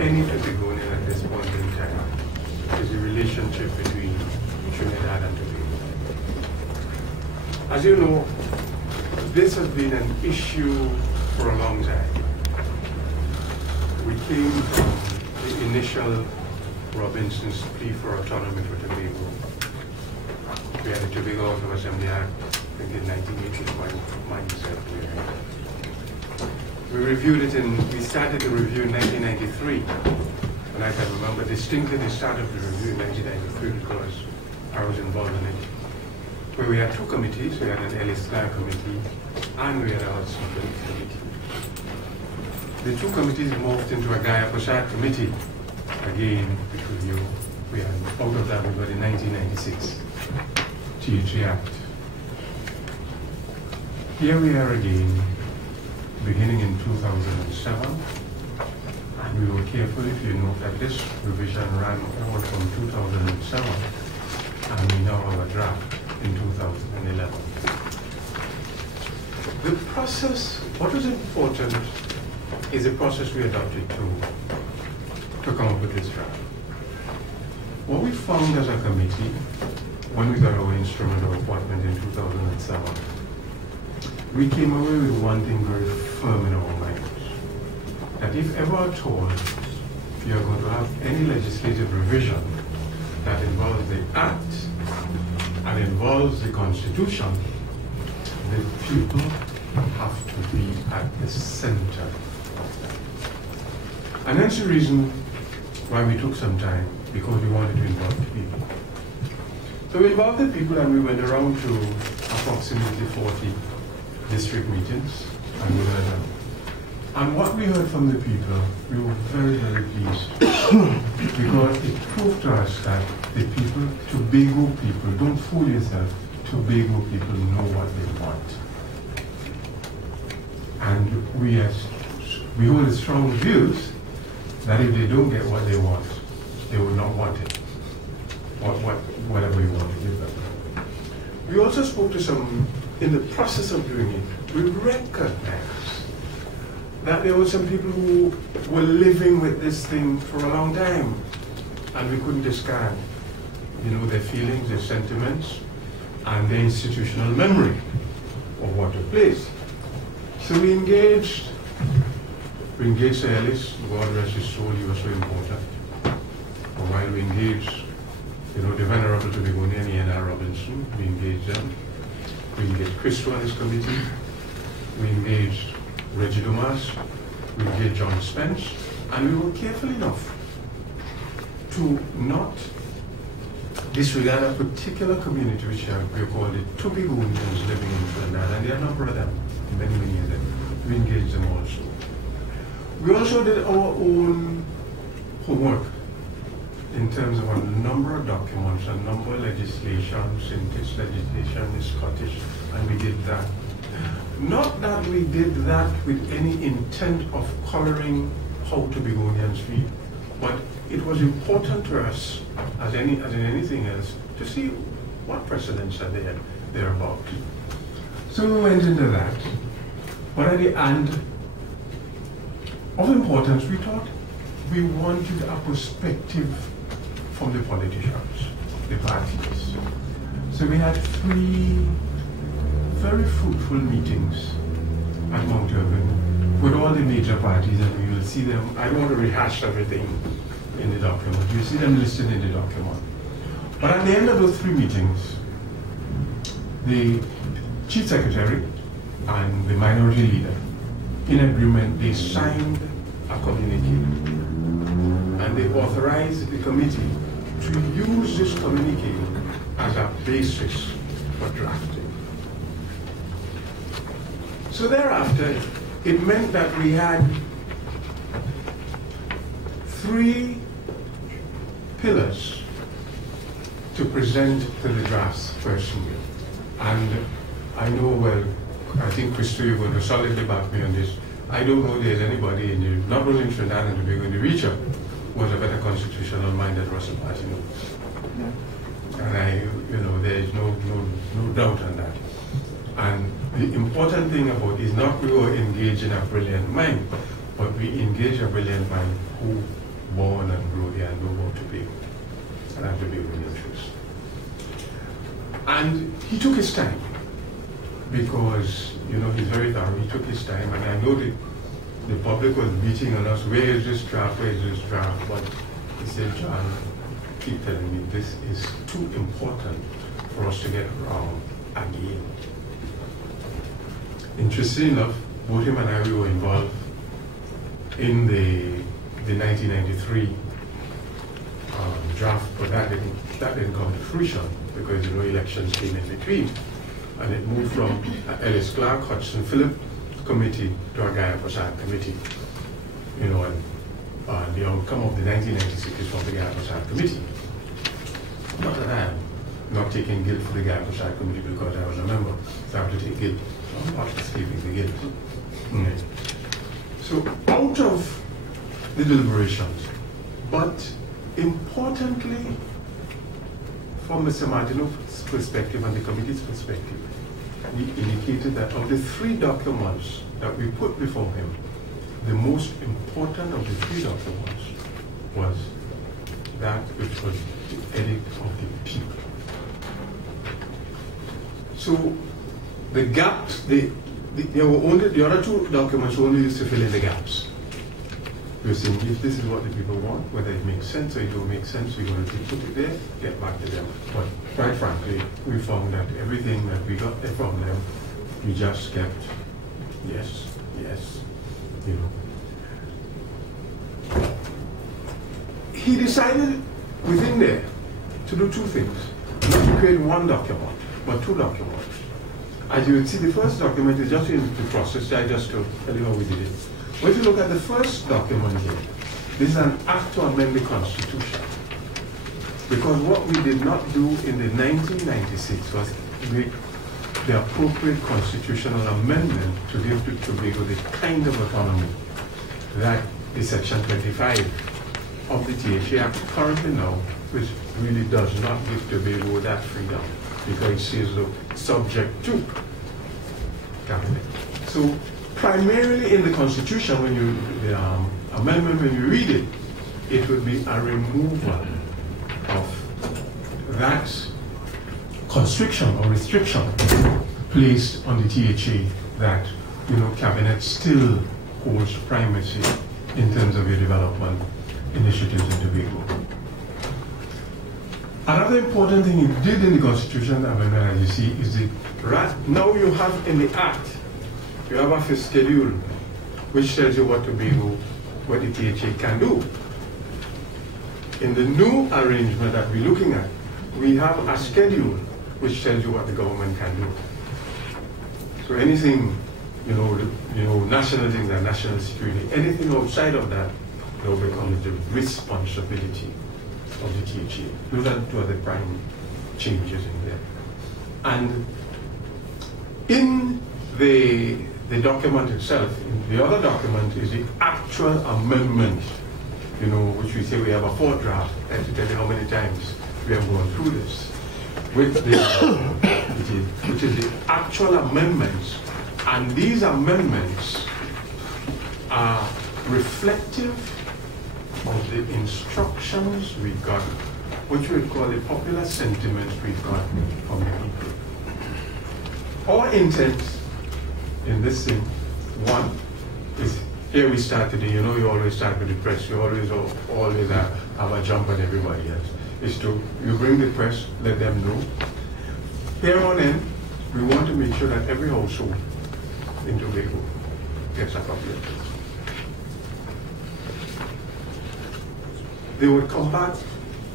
any Tobagonian at this point in time is the relationship between Trinidad and Tobago. As you know, this has been an issue for a long time. We came from the initial Robinson's plea for autonomy for Tobago. We had the Tobago House of Assembly Act, I think in 1980, we reviewed it we started the review in 1993. And I can remember distinctly the start of the review in 1993 because I was involved in it. Where we had two committees, we had an Ellis-Clark committee and we had a Hudson committee. The two committees morphed into a Gaya-Prasad committee. Again, which review, out of that we got the 1996 THA Act. Here we are again, beginning in 2007, and we were careful, if you note, that this revision ran on from 2007, and we now have a draft in 2011. The process, what was important, is the process we adopted to come up with this draft. What we found as a committee, when we got our instrument of appointment in 2007, we came away with one thing very firm in our minds, that if ever at all you are going to have any legislative revision that involves the Act and involves the Constitution, the people have to be at the center of that. And that's the reason why we took some time, because we wanted to involve the people. So we involved the people and we went around to approximately 40 district meetings and we heard them. And what we heard from the people, we were very, very pleased because it proved to us that the people, Tobago people, don't fool yourself, Tobago people know what they want. And we hold strong views that if they don't get what they want, they will not want it. Whatever you want to give them. We also spoke to some, in the process of doing it, we recognized that there were some people who were living with this thing for a long time, and we couldn't discard, their feelings, their sentiments, and their institutional memory of what took place. So we engaged Sir Ellis, God rest his soul, he was so important. For while we engaged, the Venerable Tobagonian E.N.R. Robinson, we engaged them. We engaged Christo on his committee. We engaged Reggie Dumas. We engaged John Spence. And we were careful enough to not disregard a particular community which we call the Tobagonians living in Trinidad. And there are a number of them, many, many of them. We engaged them also. We also did our own homework in terms of a number of documents, a number of legislation, syntax legislation, the Scottish, and we did that. Not that we did that with any intent of coloring how Tobagonians feel, but it was important to us, as in anything else, to see what precedents are there about. So we went into that, but at the end of importance, we thought we wanted a perspective from the politicians, the parties. So we had 3 very fruitful meetings at Mount Irving with all the major parties, and we will see them. I don't want to rehash everything in the document. You see them listed in the document. But at the end of those 3 meetings, the Chief Secretary and the Minority Leader, in agreement, they signed a communique, and they authorized the committee to use this communique as a basis for drafting. So thereafter, it meant that we had 3 pillars to present to the drafts personally. And I know, well, I think Christo, you're going to solidly back me on this. I don't know there's anybody not only in Trinidad and Tobago, in the region, who has a better constitutional mind than Russell Martin. Yeah. And there's no doubt on that. And the important thing about it is not we were engaged in a brilliant mind, but we engage a brilliant mind who born and grew here and know about Tobago and have Tobagoan interests. And he took his time because, you know, he's very thorough. He took his time, and I know that the public was beating on us, where is this draft, where is this draft? But he said, John, keep telling me this is too important for us to get around again. Interesting enough, both him and I, we were involved in the 1993 draft, but that didn't come to fruition because, you know, elections came in between. And it moved from Ellis Clark, Hudson Phillip committee to a Guyana Prasad committee. You know, and the outcome of the 1996 is from the Guyana Prasad committee. Not that I am not taking guilt for the Guyana Prasad committee because I was a member, so I have to take guilt. I'm not escaping the guilt. So out of the deliberations, but importantly, from Mr. Martineau's perspective and the committee's perspective, we indicated that of the 3 documents that we put before him, the most important of the 3 documents was that which was the edict of the people. So the gaps, there were only, the other 2 documents were only used to fill in the gaps. We were saying, if this is what the people want, whether it makes sense or it don't make sense, we're going to put it there, get back to them. But quite frankly, we found that everything that we got from them, we just kept, yes, yes, you know. He decided within there to do 2 things. Not to create 1 document, but 2 documents. As you will see, the first document is just in the process. I just to tell you how we did it. But if you look at the first document here, this is an act to amend the Constitution. Because what we did not do in the 1996 was make the appropriate constitutional amendment to give to Tobago the kind of autonomy that the Section 25 of the THA Act currently now, which really does not give Tobago that freedom, because it says so subject to cabinet. So primarily in the Constitution, when you the amendment, when you read it, it would be a removal of that constriction or restriction placed on the THA that, you know, cabinet still holds primacy in terms of your development initiatives in Tobago. Another important thing he did in the Constitution amendment, as you see, is now you have in the Act, you have a fifth schedule which tells you what Tobago, what the THA can do. In the new arrangement that we're looking at, we have a schedule which tells you what the government can do. So anything, you know, national things like national security, anything outside of that now becomes the responsibility of the THA. Those are 2 of the prime changes in there. And in the document itself, in the other document is the actual amendment, you know, which we say we have a 4th draft. I have to tell you how many times we have gone through this. With which is the actual amendments. And these amendments are reflective of the instructions we got, which we call the popular sentiments we got from the people. Our intent in this thing, 1, is here we start today. You know, you always start with the press. You always have a jump on everybody else. Is to, you bring the press, let them know. Here on in, we want to make sure that every household in Tobago gets a copy of this. They would come back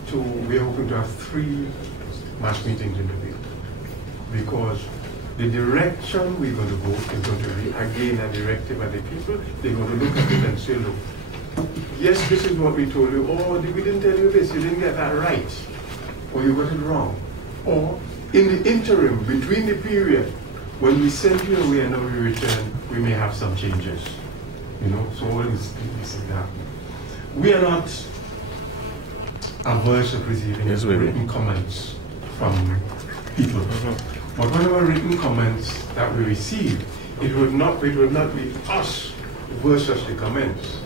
to, we're hoping to have 3 mass meetings in Tobago, because the direction we're going to go is going to be, again, a directive at the people. They're going to look at it and say, look, yes, this is what we told you, or we didn't tell you this, you didn't get that right, or you got it wrong. Or in the interim, between the period, when we send you away and now we return, we may have some changes. You know, so all these things happen. We are not averse to receiving written comments from people. But whatever written comments that we receive, it would not be us versus the comments.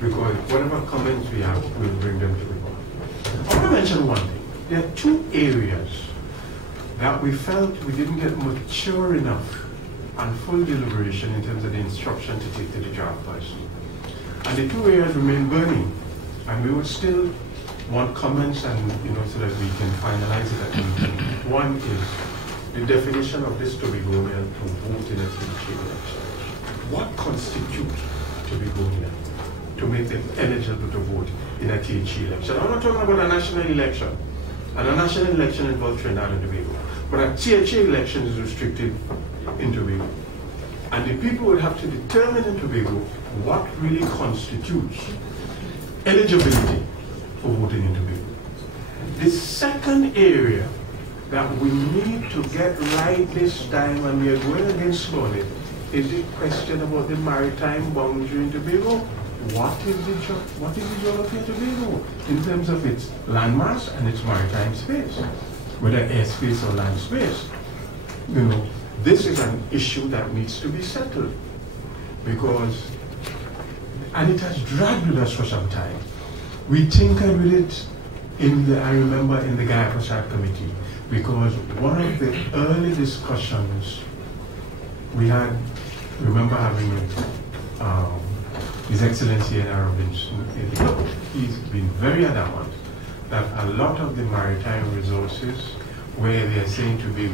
because whatever comments we have, we'll bring them to the board. I want to mention one thing. There are two areas that we felt we didn't get mature enough and full deliberation in terms of the instruction to take to the draft person. And the two areas remain burning, and we would still want comments and so that we can finalize it at the meeting. One is the definition of this Tobagonian to vote in a THA election. What constitutes Tobagonian to make them eligible to vote in a THA election? I'm not talking about a national election. And a national election involves Trinidad and Tobago. But a THA election is restricted in Tobago. And the people will have to determine in Tobago what really constitutes eligibility for voting in Tobago. The second area that we need to get right this time, and we are going against slowly, is the question about the maritime boundary in Tobago. What is the geography of Tobago in terms of its landmass and its maritime space, whether airspace or land space? This is an issue that needs to be settled because, and it has dragged with us for some time. We tinkered with it I remember in the Gaya Prasad Committee, because one of the early discussions we had, remember having His Excellency in he's been very adamant that a lot of the maritime resources, where they are saying to be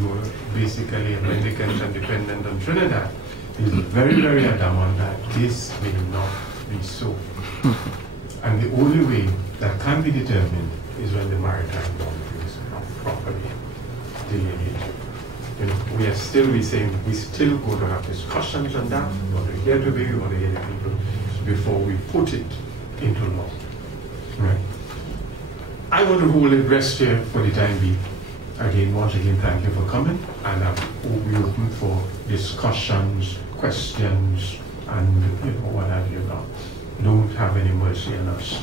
basically mendicant and dependent on Trinidad, is very, very adamant that this may not be so. And the only way that can be determined is when the maritime boundaries are properly delineated. We are still saying we still going to have discussions on that. We want to hear the people, we want to hear the people before we put it into law. Right. I want to hold it rest here for the time being. Once again, thank you for coming, and we'll be open for discussions, questions, and what have you not. Don't have any mercy on us.